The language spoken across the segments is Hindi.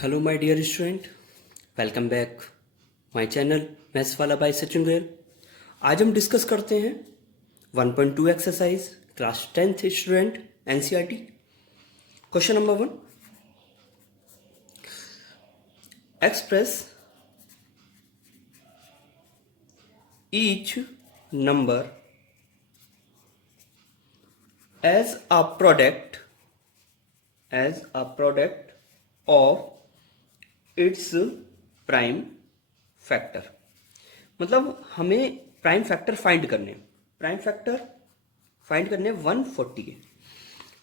Hello my dear student, welcome back my channel maths वाला बाय सचिन गोयल। आज हम डिस्कस करते हैं 1.2 exercise class 10th student NCERT. Question number 1, express each number as a product of its prime factor. मतलब हमें प्राइम फैक्टर फाइंड करने 140 के।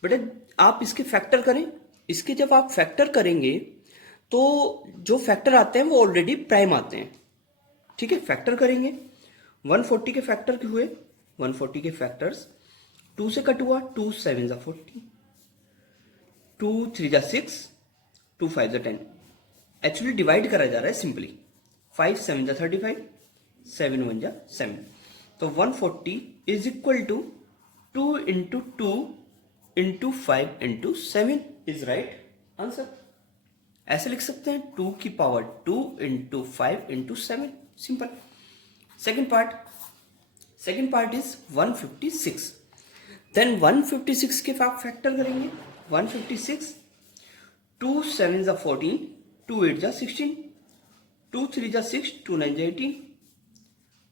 बेटे आप इसके फैक्टर करें, इसके जब आप फैक्टर करेंगे तो जो फैक्टर आते हैं वो ऑलरेडी प्राइम आते हैं। ठीक है, फैक्टर करेंगे 140 के फैक्टर के हुए 140 के फैक्टर्स 2 से कट हुआ 2 7 जा 40, 2 3 जा 6, 2 5 जा 10। एक्चुअली डिवाइड करा जा रहा है सिंपली। 5 7 जा 35, 7 1 जा 7। तो 140 is equal to 2 into 2 into 5 into 7 is right answer. ऐसे लिख सकते हैं 2 की power 2 into 5 into 7, simple. Second part is 156। Then 156 के फैक्टर करेंगे 156, 2 7 जा 14, 2 8 जा 16, 2 3 जा 6, 2 9 जा 18,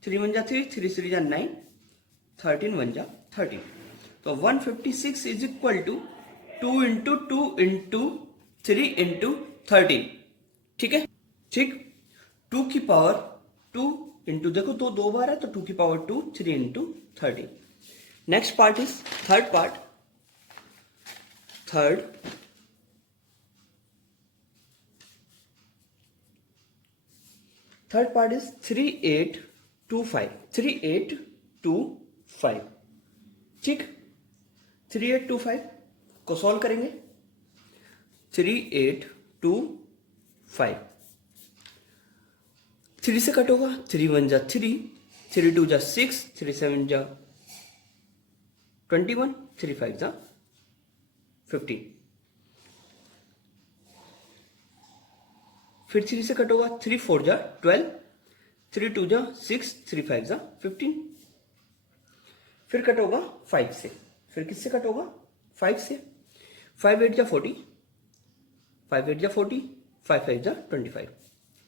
3 1 जा 3, 3 3 जा 9, 13 1 जा 13। तो 156 is equal to 2 into 2 into 3 into 13। ठीक है, ठीक। 2 की पावर 2 इंटू, देखो तो 2 बार है तो 2 की power 2, 3 into 13। Next part is third part is 3825। ठीक, 3825 को सॉल्व करेंगे। 3825 3 से कट होगा, 3 1 जा 3, 3 2 जा 6, 3 7 जा 21, 3 5 जा 15। फिर 3 से कट होगा, 3 4 जा 12, 3 2 जा 6, 3 5 जा 15। फिर कट होगा 5 से। फिर किससे कट होगा? 5 से। 5 8 जा 40, 5 8 जा 40, 5 5 जा 25।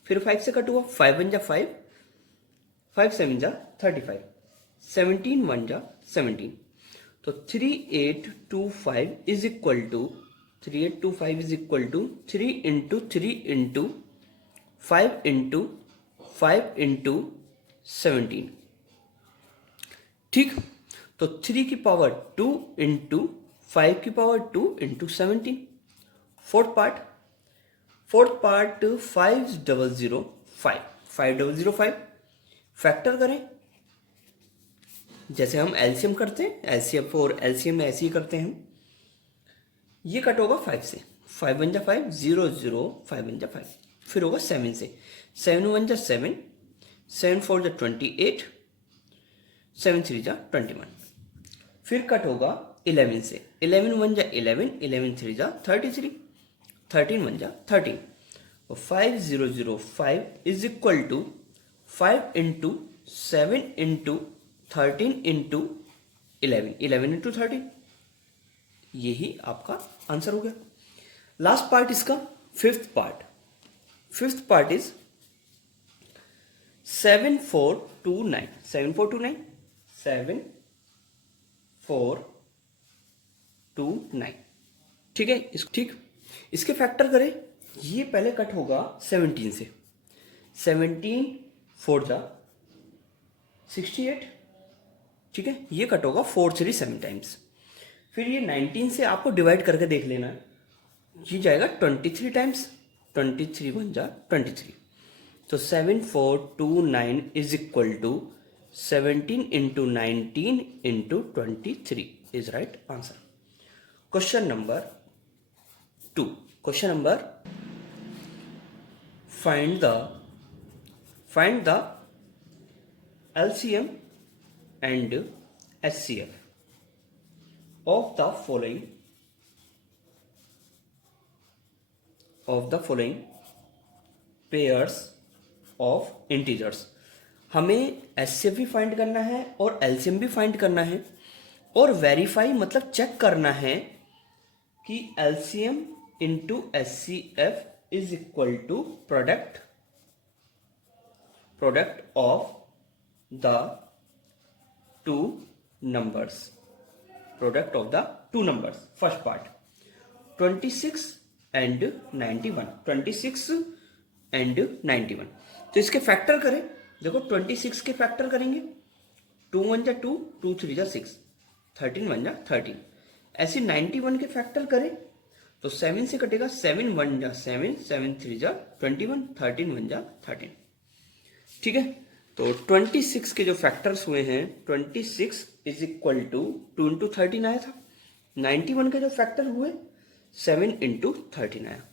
फिर 5 से कट हुआ, 5 1 जा 5, 5 7 जा 35, 17 1 जा 17। तो 3825 is equal to 3 into 3 into 5 into 5 into 17। ठीक, तो 3 की पावर 2 इंटू 5 की power 2 into 17। Fourth part 5005 factor करें जैसे हम एलसीएम करते हैं, एलसीएम और एलसीएम में ऐसे ही करते हैं हम। ये कट होगा 5 से, 5 1 जा 5, 0 0 5 1 जा 5। फिर होगा 7 से, 7 1 जा 7, 7 4 जा 28, 7 3 जा 21। फिर कट होगा 11 से, 11 1 जा 11, 11 3 जा 33, 13 1 जा 13। तो 5005 is equal to 5 into 7 into 13 into 11 into 13। यही आपका आंसर हो गया। लास्ट पार्ट इसका फिफ्थ पार्ट इज 7429। ठीक है, ठीक। इसके फैक्टर करें, ये पहले कट होगा 17 से, 17 4 जा 68। ठीक है, ये कट होगा 4 3 7 टाइम्स। फिर ये 19 से आपको डिवाइड करके देख लेना है, ये जाएगा 23 टाइम्स, 23 1 जा 23। तो 7429 is equal to 17 into 19 into 23 is right answer. Question number 2, find the LCM and HCF of the following of the following pairs of integers. हमें एचसीएफ भी फाइंड करना है और एलसीएम भी फाइंड करना है, और वेरीफाई मतलब चेक करना है कि LCM into HCF is equal to product of the two numbers. Product of the two numbers, first part 26 and 91, 26 and 91। तो इसके फैक्टर करें, देखो 26 के फैक्टर करेंगे, 2 1 जा 2, 2 3 जा 6, 13 1 जा 13। ऐसे 91 के फैक्टर करें तो 7 से कटेगा, 7 1 जा 7, 7 3 जा 21, 13 1 जा 13। ठीक है, तो 26 के जो फैक्टर्स हुए हैं, 26 इज इक्वल टू 2 इंटू 13 आया था। 91 के जो फैक्टर हुए 7 इंटू 13 आया।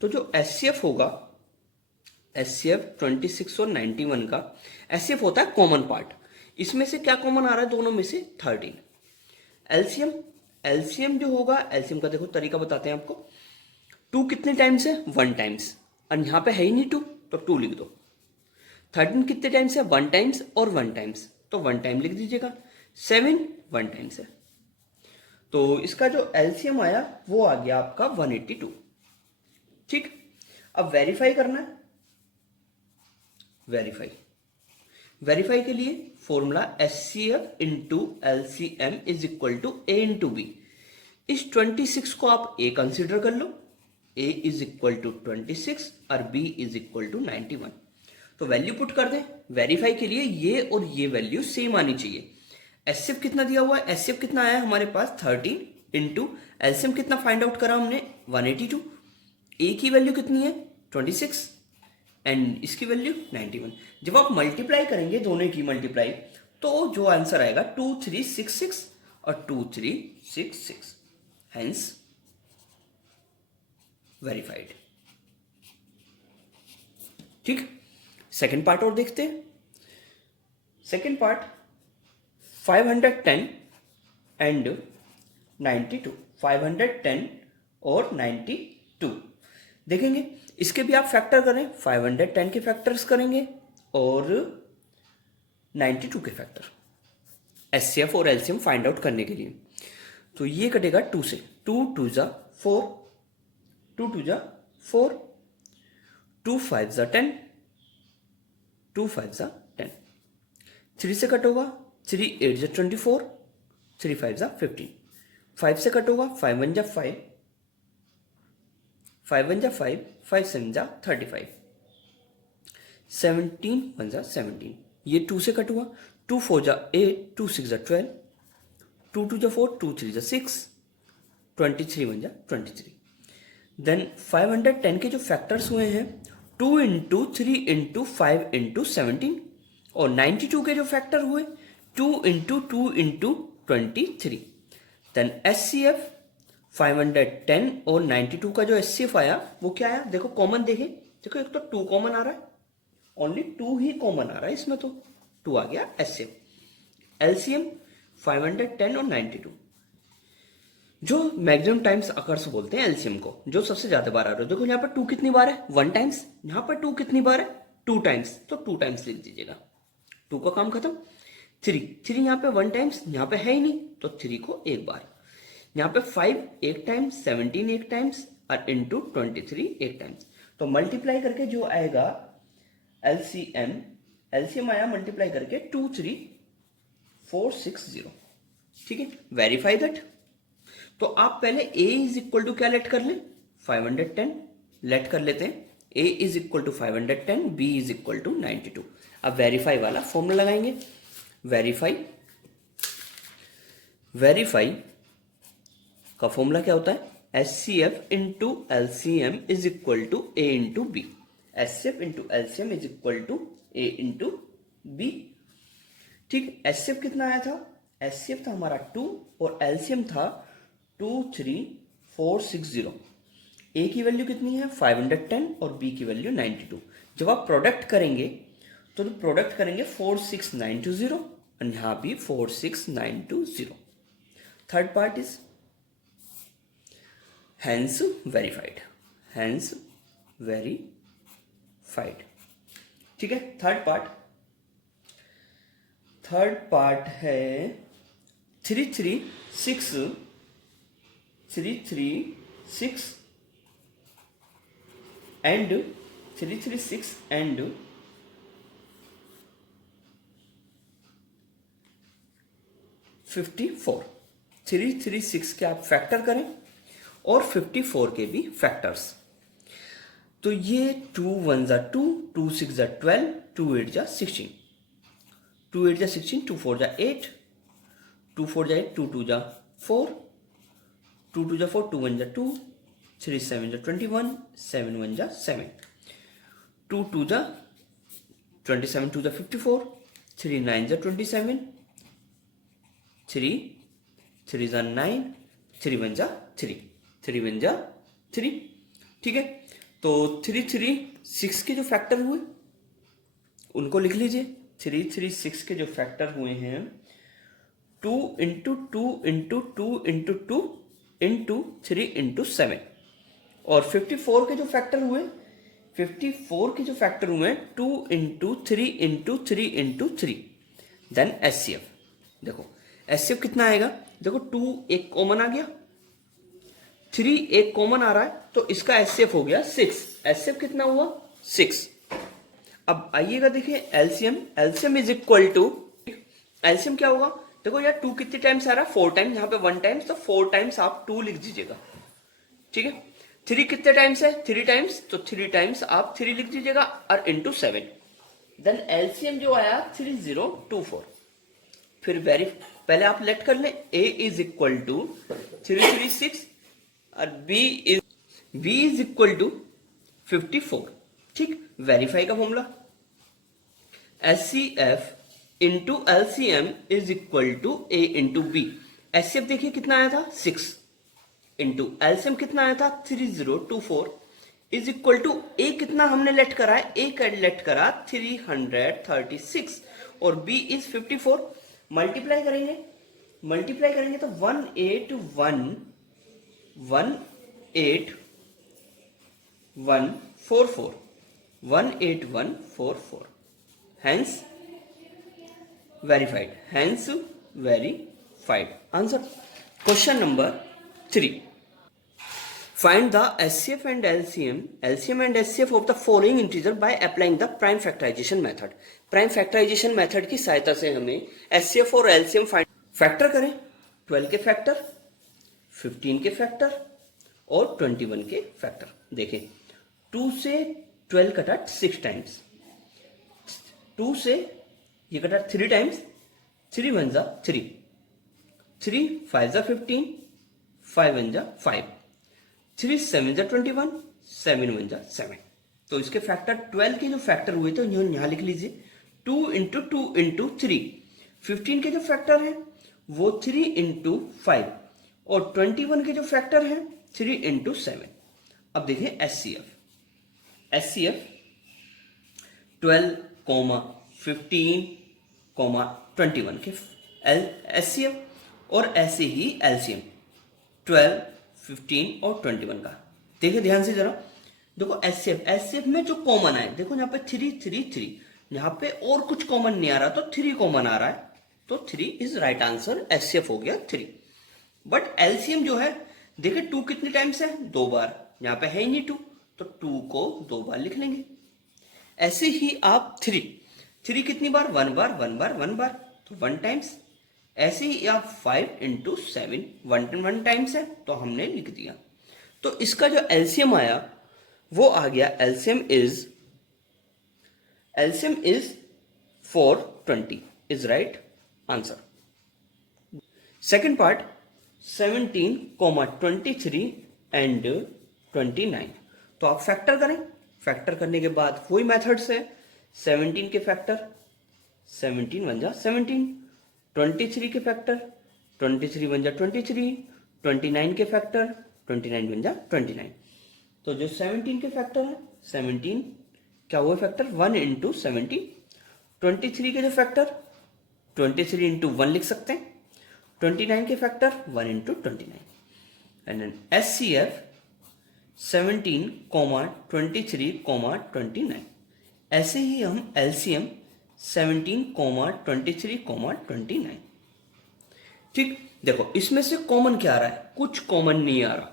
तो जो एचसीएफ होगा, एचसीएफ 26 और 91 का एचसीएफ होता है कॉमन पार्ट। इसमें से क्या कॉमन आ रहा है दोनों में से? 13। एलसीएम, एलसीएम जो होगा, एलसीएम का देखो तरीका बताते हैं आपको। 2 कितने टाइम्स है? 1 टाइम्स, और यहां पे है ही नहीं 2 तो 2 लिख दो। 13 कितने टाइम्स है? 1 टाइम्स और 1 टाइम्स, तो 1 टाइम लिख दीजिएगा। 7 1 टाइम्स है, तो इसका जो एलसीएम आया वो आ गया आपका 182। ठीक, अब वेरीफाई करना है। वेरीफाई के लिए formula HCF into LCM is equal to A into B. इस 26 को आप ए कंसिडर कर लो, ए इज इक्वल टू 26 और बी इज इक्वल टू 91। तो वैल्यू पुट कर दें। वेरीफाई के लिए ये और ये वैल्यू सेम आनी चाहिए। एचसीएफ कितना दिया हुआ है? एचसीएफ कितना आया हमारे पास? 13 इंटू एलसीएम कितना फाइंड आउट करा हमने? 182। ए की वैल्यू कितनी है? 26 एंड इसकी वैल्यू 91। जब आप मल्टीप्लाई करेंगे दोनों की मल्टीप्लाई, तो जो आंसर आएगा 2366 और 2366, हेंस वेरीफाइड। ठीक, सेकेंड पार्ट और देखते हैं। सेकेंड पार्ट 510 एंड 92, 510 और 92 देखेंगे। इसके भी आप फैक्टर करें, 510 के फैक्टर्स करेंगे और 92 के फैक्टर, एचसीएफ और एलसीएम फाइंड आउट करने के लिए। तो ये कटेगा 2 से, 2 2 जा 4, 2 2 जा 4, 2 5 जा 10, 2 5 जा 10। 3 से कट होगा, 3 8 जा 24, 3 5 जा 15। 5 से कट होगा, 5 1 जा 5, 5 1 जा 5, 5 7 जा 35, 17 1 जा 17। ये 2 से कट हुआ, 2 4 जा 8, 2 6 जा 12, 2 2 जा 4, 2 3 जा 6, 23 1 जा 23। देन 510 के जो फैक्टर्स हुए हैं, 2 इंटू 3 इंटू 5 इंटू 17, और 92 के जो फैक्टर हुए 2 इंटू 2 इंटू 23। देन एचसीएफ 510 और 92 का जो एचसीएफ आया वो क्या आया? देखो कॉमन देखें, देखो एक तो 2 कॉमन आ रहा है, ओनली 2 ही कॉमन आ रहा है इसमें, तो 2 आ गया एचसीएफ। एलसीएम 510 और 92, जो मैक्सिमम टाइम्स अकर्स बोलते हैं एलसीएम को, जो सबसे ज्यादा बार आ रहा है। देखो यहाँ पर 2 कितनी बार है? 1 टाइम्स। यहाँ पर 2 कितनी बार है? 2 टाइम्स, तो 2 टाइम्स लिख दीजिएगा, 2 का काम खत्म। 3 यहाँ पे 1 टाइम्स, यहाँ पे है ही नहीं, तो 3 को एक बार। यहाँ पे 5 एक टाइम्स, 17 एक टाइम्स, और इंटू 23 एक टाइम्स। तो मल्टीप्लाई करके जो आएगा एलसीएम, एलसीएम आया मल्टीप्लाई करके 23460। ठीक है, वेरीफाई दैट। तो आप पहले a इज इक्वल टू क्या लेट कर लें? 510 लेट कर लेते हैं। a is equal to 510, b is equal to 92। अब वेरीफाई वाला फॉर्मूला लगाएंगे। वेरीफाई का फॉर्मूला क्या होता है? HCF into LCM is equal to A into B. HCF into LCM is equal to A into B. ठीक, एचसीएफ कितना आया था? एचसीएफ था हमारा 2 और एलसीएम था 23460। ए की वैल्यू कितनी है? 510 और बी की वैल्यू 92। जब आप प्रोडक्ट करेंगे तो प्रोडक्ट करेंगे 46920 और यहां भी 46920। Third part is hence verified, hence verified. ठीक है, थर्ड पार्ट है 336 एंड 54। 336 के आप फैक्टर करें और 54 के भी फैक्टर्स। तो ये 2 1 जा 2, 2 6 जा 12, 2 8 जा 16, 2 8 जा 16, 2 4 जा 8, 2 4 जा 8, 2 2 जा 4, 2 2 जा 4, 2 1 जा 2, 3 7 जा 21, 7 1 जा 7, 2 2 जा 27, 2 जा 54, 3 9 जा 27, 3 3 जा 9, 3 1 जा 3, 3 1 जा 3। ठीक है, तो 336 के जो फैक्टर हुए उनको लिख लीजिए। 336 के जो फैक्टर हुए हैं 2 into 2 into 2 into 2 into 3 into 7। और 54 के जो फैक्टर हुए 2 into 3 into 3 into 3। Then HCF, देखो एचसीएफ कितना आएगा, देखो 2 एक कॉमन आ गया, 3 एक कॉमन आ रहा है, तो इसका एचसीएफ हो गया 6। एचसीएफ कितना हुआ 6। अब आइएगा देखिए LCM is equal to, LCM क्या होगा, देखो यार 2 कितने टाइम्स आ रहा है 4 टाइम्स, यहाँ पे 1 टाइम्स, तो 4 टाइम्स आप 2 लिख दीजिएगा। ठीक है, 3 कितने टाइम्स है 3 टाइम्स, तो 3 टाइम्स आप 3 लिख दीजिएगा और इंटू 7। देन एलसीएम जो आया 3024। फिर पहले आप लेट कर लें, A इज इक्वल टू 336 और B इज इक्वल टू 54। ठीक, वेरीफाई का formula HCF into LCM is equal to A into B। HCF देखिए कितना आया था 6 इंटू LCM कितना आया था 3024 इज इक्वल टू A कितना हमने लेट करा है, A का लेट करा 336 और B इज 54। मल्टीप्लाई करेंगे तो 18144 hence verified answer। Question number 3, find the HCF and LCM and HCF of the following integer by applying the prime factorization method। Prime factorization method की सहायता से हमें HCF और LCM फैक्टर करें। 12 के फैक्टर, 15 के फैक्टर और 21 के फैक्टर। देखें 2 से 12 कटा 6 टाइम्स, 2 से ये कटा 3 टाइम्स, 3 1 जा 3, 3 5 जा 15, 5 1 जा 5, 3 7 जा 21, 7 1 जा 7। तो इसके फैक्टर 12 के जो फैक्टर हुए थे यहां लिख लीजिए 2 इंटू 2 इंटू 3। 15 के जो फैक्टर हैं वो 3 इंटू 5 और 21 के जो फैक्टर हैं 3 इंटू 7। अब देखिए HCF 12, 15, 21 के HCF और ऐसे ही LCM 12, 15 और 21 का। देखिए ध्यान से जरा, देखो HCF में जो कॉमन है, देखो यहाँ पे 3 3 3, यहाँ पे और कुछ कॉमन नहीं आ रहा, तो 3 कॉमन आ रहा है, तो 3 इज राइट आंसर। HCF हो गया 3। बट LCM जो है देखिए 2 कितने टाइम्स है 2 बार, यहाँ पे है ही नहीं 2, तो 2 को 2 बार लिख लेंगे। ऐसे ही आप 3 कितनी बार 1 बार 1 बार 1 बार, तो 1 टाइम्स। ऐसे ही आप 5 इंटू 7 1 टाइम्स है, तो हमने लिख दिया। तो इसका जो LCM आया वो आ गया LCM is 420 is right answer। Second part 17, 23 and 29। तो आप फैक्टर करें, फैक्टर करने के बाद वही मेथड्स है। 17 के फैक्टर 17 1 जा 17, 23 के फैक्टर 23 1 जा 23, 29 के फैक्टर 29 1 जा 29। तो जो 17 के फैक्टर है 17 क्या हुआ फैक्टर 1 इंटू 17। 23 के जो फैक्टर 23 इंटू 1 लिख सकते हैं। 29 के फैक्टर 1 इंटू 29। And HCF 17, 23, 29। ऐसे ही हम LCM 17, 23, 29। ठीक, देखो इसमें से कॉमन क्या आ रहा है, कुछ कॉमन नहीं आ रहा,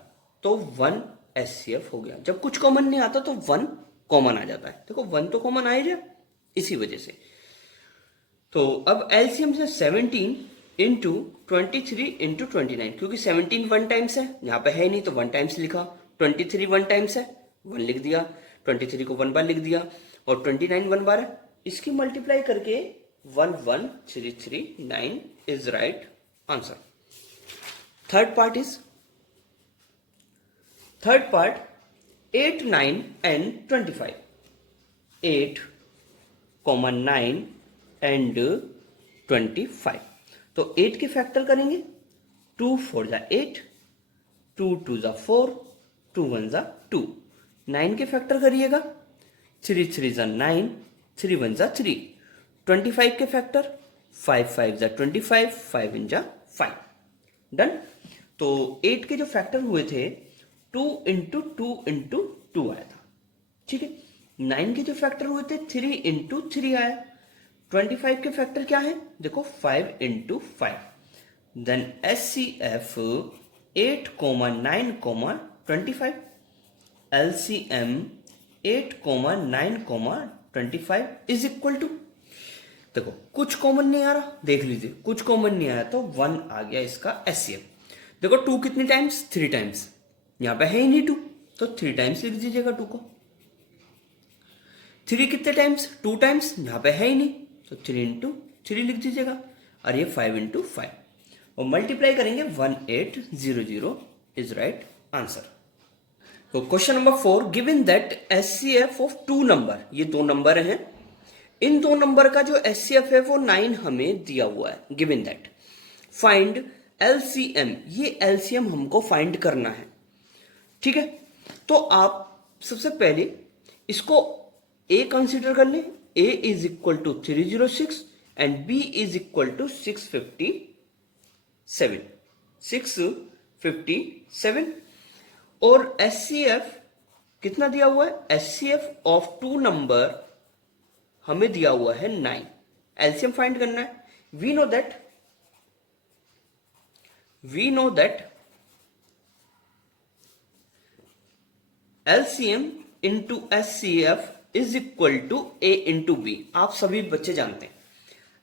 तो 1 SCF हो गया। जब कुछ कॉमन नहीं आता तो 1 कॉमन आ जाता है। देखो 1 तो कॉमन आ ही जाए, इसी वजह से। तो अब एलसीएम से 17 इंटू 23 इंटू 29, क्योंकि 17 1 टाइम्स है, यहाँ पे है नहीं तो 1 टाइम्स लिखा। 23 1 टाइम्स है, 1 लिख दिया। 23 को 1 बार लिख दिया, और 29 1 बार है। इसकी मल्टीप्लाई करके 11339 is right answer. Third part 8 9 and 25। 8, 9 and 25। तो 8 के फैक्टर करेंगे, 2 4 जा 8, 2 2 जा 4, 2 1 जा 2। 9 के फैक्टर करिएगा, 3 3 जा 9, 3 1 जा 3। 25 के फैक्टर, 5 5 जा 25, 5 इन जा 5। डन। तो 8 के जो फैक्टर हुए थे 2 इंटू 2 इंटू 2 आया था। ठीक है। 9 के जो फैक्टर हुए थे 3 इंटू 3 आया। 25 के फैक्टर क्या है, देखो 5 into 5। Then SCF 8, 9, 25। LCM 8, 9, 25 is equal to, देखो कुछ कॉमन नहीं आ रहा, देख लीजिए कुछ कॉमन नहीं आया तो 1 आ गया इसका SCF। देखो 2 कितने टाइम्स, 3 टाइम्स, यहां पे है ही नहीं 2, तो 3 टाइम्स लिख दीजिएगा 2 को। 3 कितने टाइम्स, 2 टाइम्स, यहां पे है ही नहीं तो 3 इंटू 3 लिख दीजिएगा, और ये 5 इंटू 5, और मल्टीप्लाई करेंगे 1800 इज राइट आंसर। तो question number 4, given that SCF of 2 number, ये 2 नंबर हैं, इन 2 नंबर का जो SCF है वो 9 हमें दिया हुआ है। गिवन दैट फाइंड LCM, ये LCM हमको फाइंड करना है। ठीक है, तो आप सबसे पहले इसको A कंसिडर कर लें। A is equal to 306 and B is equal to 657 और SCF कितना दिया हुआ है, SCF ऑफ 2 नंबर हमें दिया हुआ है 9। एलसीएम फाइंड करना है। We know that LCM into SCF is equal to A into B। आप सभी बच्चे जानते हैं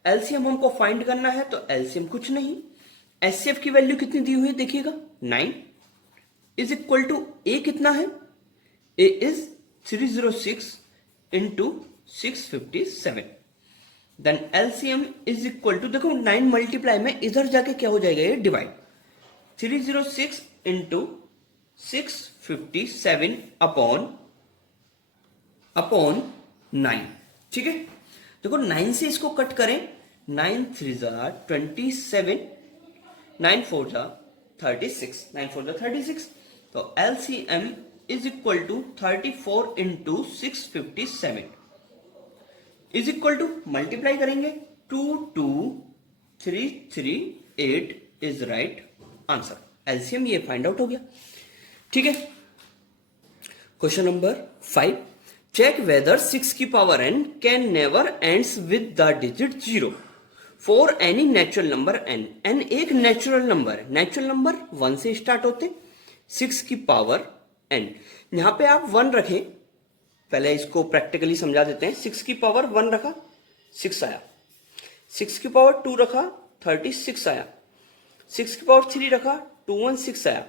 एलसीएम हमको फाइंड करना है, तो एलसीएम कुछ नहीं, SCF की वैल्यू कितनी दी हुई है देखिएगा 9 इज इक्वल टू A कितना है, A is 306 into 657। Then LCM is equal to, देखो 9 मल्टीप्लाई में इधर जाके क्या हो जाएगा, ये डिवाइड, 306 इंटू 657 अपॉन 9। ठीक है, देखो 9 से इसको कट करें, 9 3 जा 27, 9 4 जा 36, 9 4 जा 36। तो LCM is equal to 34 into 657 is equal to, multiply करेंगे 22338 इज राइट आंसर। एलसीएम ये फाइंड आउट हो गया। ठीक है, क्वेश्चन नंबर 5, चेक वेदर 6 की power n can never ends with the digit 0 for any natural number n। n एक नेचुरल नंबर है, नेचुरल नंबर 1 से स्टार्ट होते, 6 की पावर n। यहां पे आप 1 रखें, पहले इसको प्रैक्टिकली समझा देते हैं। 6 की पावर 1 रखा 6 आया, 6 की पावर 2 रखा 36 आया, 6 की पावर 3 रखा 216 आया।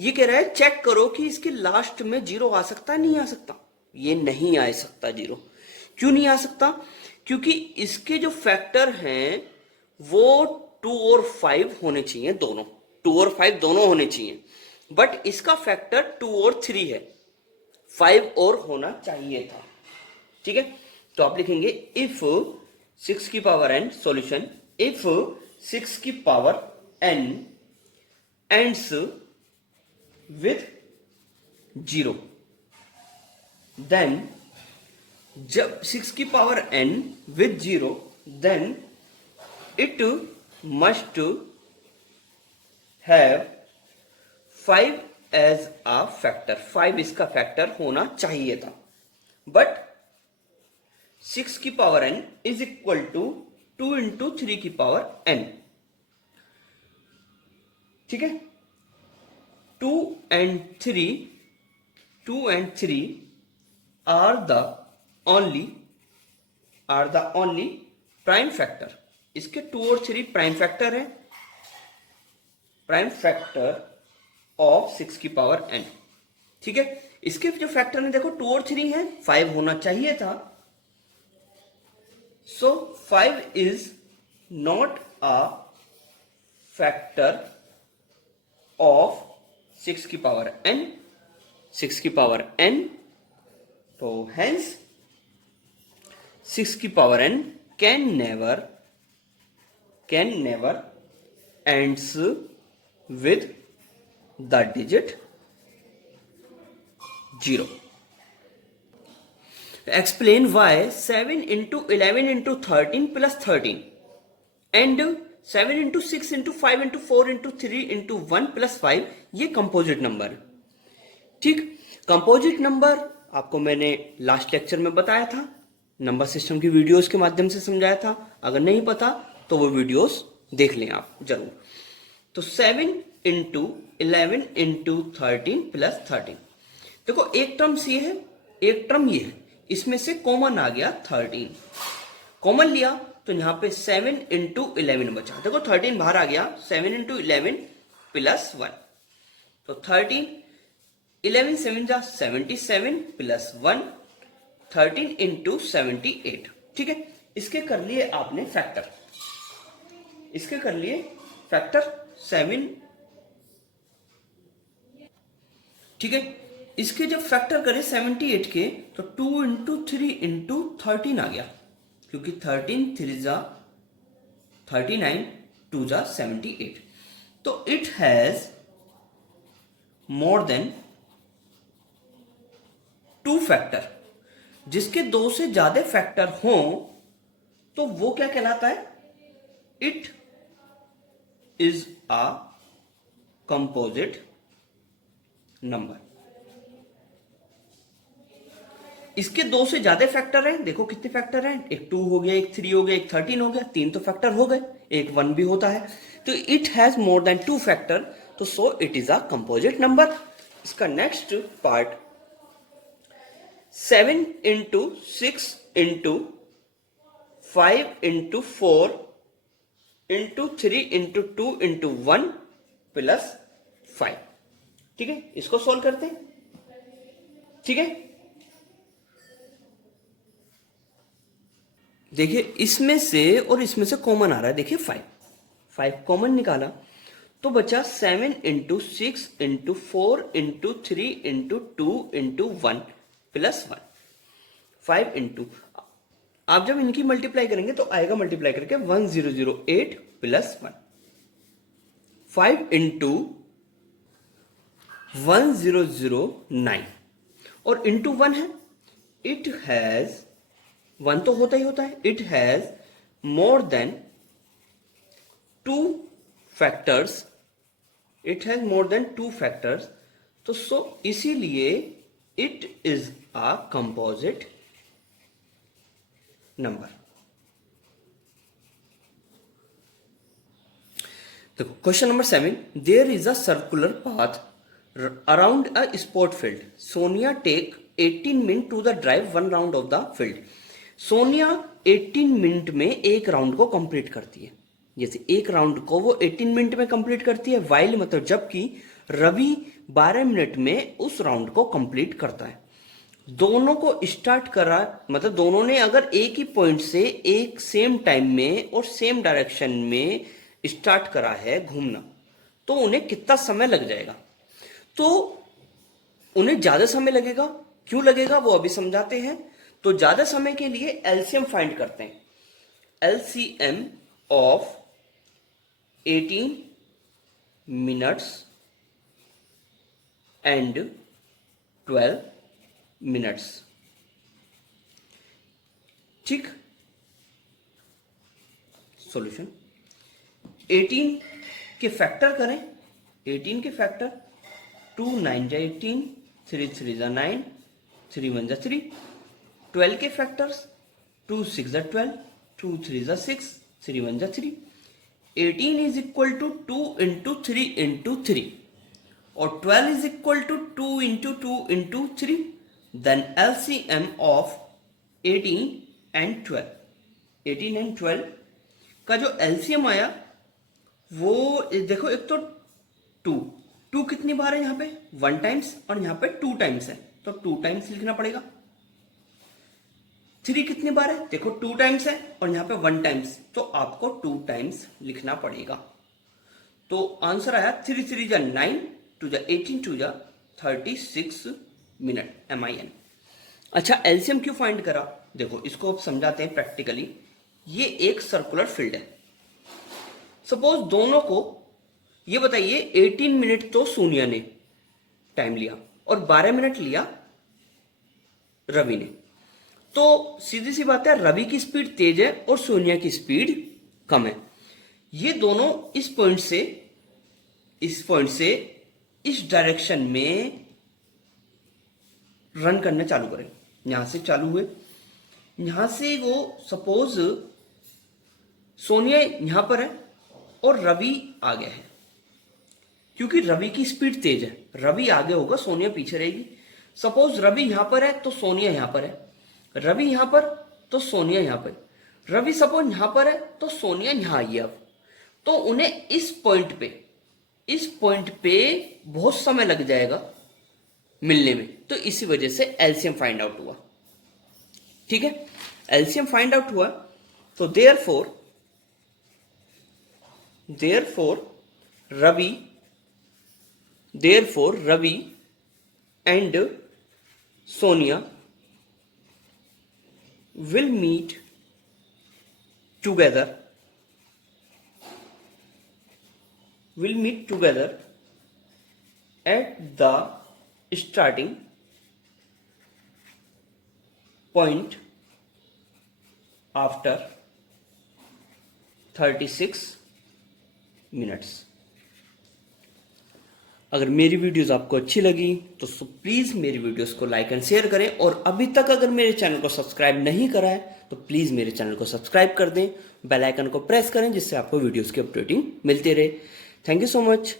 ये कह रहा है चेक करो कि इसके लास्ट में 0 आ सकता है, नहीं आ सकता। ये नहीं आ सकता 0। क्यों नहीं आ सकता, क्योंकि इसके जो फैक्टर हैं वो 2 और 5 होने चाहिए, दोनों 2 और 5 दोनों होने चाहिए, बट इसका फैक्टर 2 और 3 है, 5 और होना चाहिए था। ठीक है, तो आप लिखेंगे इफ 6 की पावर n, सॉल्यूशन, इफ 6 की power n ends with 0, then जब 6 की power n with 0, then it must have 5 as a factor, 5 इसका फैक्टर होना चाहिए था, बट 6 की power n is equal to 2 into 3 की पावर n। ठीक है, 2 and 3 are the only prime factor. इसके 2 और 3 प्राइम फैक्टर है, प्राइम फैक्टर ऑफ 6 की पावर n। ठीक है, इसके जो फैक्टर है देखो 2 और 3 है, 5 होना चाहिए था, सो 5 is not a factor of 6 की पावर n, 6 की पावर n, तो हेंस 6 की power n can never ends with the digit 0। Explain why 7 into 11 into 13 plus 13 and 7 into 6 into 5 into 4 into 3 into 1 plus 5 ये कंपोजिट नंबर। ठीक, कंपोजिट नंबर आपको मैंने लास्ट लेक्चर में बताया था, नंबर सिस्टम की वीडियोस के माध्यम से समझाया था, अगर नहीं पता तो वो वीडियोस देख लें आप जरूर। तो 7 इंटू 11 इंटू 13 प्लस 13, देखो एक टर्म ये है, एक टर्म ये है, इसमें से कॉमन आ गया 13, कॉमन लिया तो यहां पे 7 इंटू 11 बचा, देखो 13 बाहर आ गया, 7 इंटू 11 प्लस 1, तो 13, 11 7 जा 77 प्लस 1, 13 इंटू 78। ठीक है, इसके कर लिए आपने फैक्टर, इसके कर लिए फैक्टर 7। ठीक है, इसके जब फैक्टर करें 78 के तो 2 इंटू 3 इंटू 13 आ गया, क्योंकि 13 3 जा 39, 2 जा 78, तो it has more than 2 factor. जिसके 2 से ज्यादा फैक्टर हो तो वो क्या कहलाता है, it is a composite number. इसके 2 से ज्यादा फैक्टर हैं, देखो कितने फैक्टर हैं, एक 2 हो गया, एक 3 हो गया, एक 13 हो गया, 3 तो फैक्टर हो गए, एक 1 भी होता है, तो it has more than 2 factor, तो so it is a composite number. इसका next part 7 into 6 into 5 into 4 into 3 into 2 into 1 plus 5। ठीक है, इसको सोल्व करते हैं। ठीक है, देखिए इसमें से और इसमें से कॉमन आ रहा है, देखिए 5 कॉमन निकाला तो बचा 7 into 6 into 4 into 3 into 2 into 1 plus 1, 5 into, आप जब इनकी मल्टीप्लाई करेंगे तो आएगा मल्टीप्लाई करके 1008 प्लस 1, 5 इंटू 1009 और इंटू 1 है, इट हैज 1 तो होता ही होता है, it has more than 2 factors, it has more than 2 factors, तो सो इसीलिए it is a composite number. देखो question number 7, there is a circular path around a sport field, Sonia take 18 minute to the drive 1 round of the field. Sonia 18 minute में एक राउंड को कंप्लीट करती है, जैसे एक राउंड को वो 18 मिनट में कंप्लीट करती है, वाइल मतलब जबकि रवि 12 मिनट में उस राउंड को कंप्लीट करता है। दोनों को स्टार्ट करा, मतलब दोनों ने अगर एक ही पॉइंट से एक सेम टाइम में और सेम डायरेक्शन में स्टार्ट करा है घूमना, तो उन्हें कितना समय लग जाएगा, तो उन्हें ज्यादा समय लगेगा। क्यों लगेगा वो अभी समझाते हैं। तो ज्यादा समय के लिए एलसीएम फाइंड करते हैं, LCM of 18 minutes and 12 minutes. ठीक, सॉल्यूशन 18 के फैक्टर करें, 18 के फैक्टर 2 9 जा 18, 3 3 जा 9, 3 1 जा 3। 12 के फैक्टर्स 2 6 जा 12, 2 3 जा 6, 3 1 जा 3। 18 is equal to 2 into 3 into 3 और 12 is equal to 2 into 2 into 3। Then LCM of 18 and 12, 18 and 12 का जो LCM आया वो देखो, एक तो 2 कितनी बार है यहाँ पे 1 टाइम्स और यहाँ पे 2 टाइम्स है, तो 2 टाइम्स लिखना पड़ेगा। 3 कितनी बार है देखो 2 टाइम्स है और यहाँ पे 1 टाइम्स, तो आपको 2 टाइम्स लिखना पड़ेगा। तो आंसर आया 3 3 जा 9, 2 जा 18, 2 जा 36 मिनट MIN। अच्छा, LCM क्यों फाइंड करा, देखो इसको अब समझाते हैं प्रैक्टिकली। ये एक सर्कुलर फील्ड है। सपोज दोनों को ये बताइए 18 मिनट तो सोनिया ने टाइम लिया और 12 मिनट लिया रवि ने, तो सीधी सी बात है रवि की स्पीड तेज है और सोनिया की स्पीड कम है। ये दोनों इस पॉइंट से इस डायरेक्शन में रन करना चालू करें। यहां से चालू हुए, यहां से वो सपोज सोनिया यहां पर है और रवि आ गया है, क्योंकि रवि की स्पीड तेज है, रवि आगे होगा सोनिया पीछे रहेगी। सपोज रवि यहां पर है तो सोनिया यहां पर है, रवि यहां पर तो सोनिया यहां पर, रवि सपोज यहां पर है तो सोनिया यहां आई है। अब तो उन्हें इस पॉइंट पे बहुत समय लग जाएगा मिलने में, तो इसी वजह से LCM फाइंड आउट हुआ। ठीक है, LCM फाइंड आउट हुआ, तो therefore Ravi and Sonia will meet together at the starting point after 36 minutes। अगर मेरी वीडियोस आपको अच्छी लगी तो प्लीज़ मेरी वीडियोस को लाइक एंड शेयर करें, और अभी तक अगर मेरे चैनल को सब्सक्राइब नहीं करा है तो प्लीज़ मेरे चैनल को सब्सक्राइब कर दें, बेल आइकन को प्रेस करें, जिससे आपको वीडियोस की अपडेटिंग मिलती रहे। Thank you so much.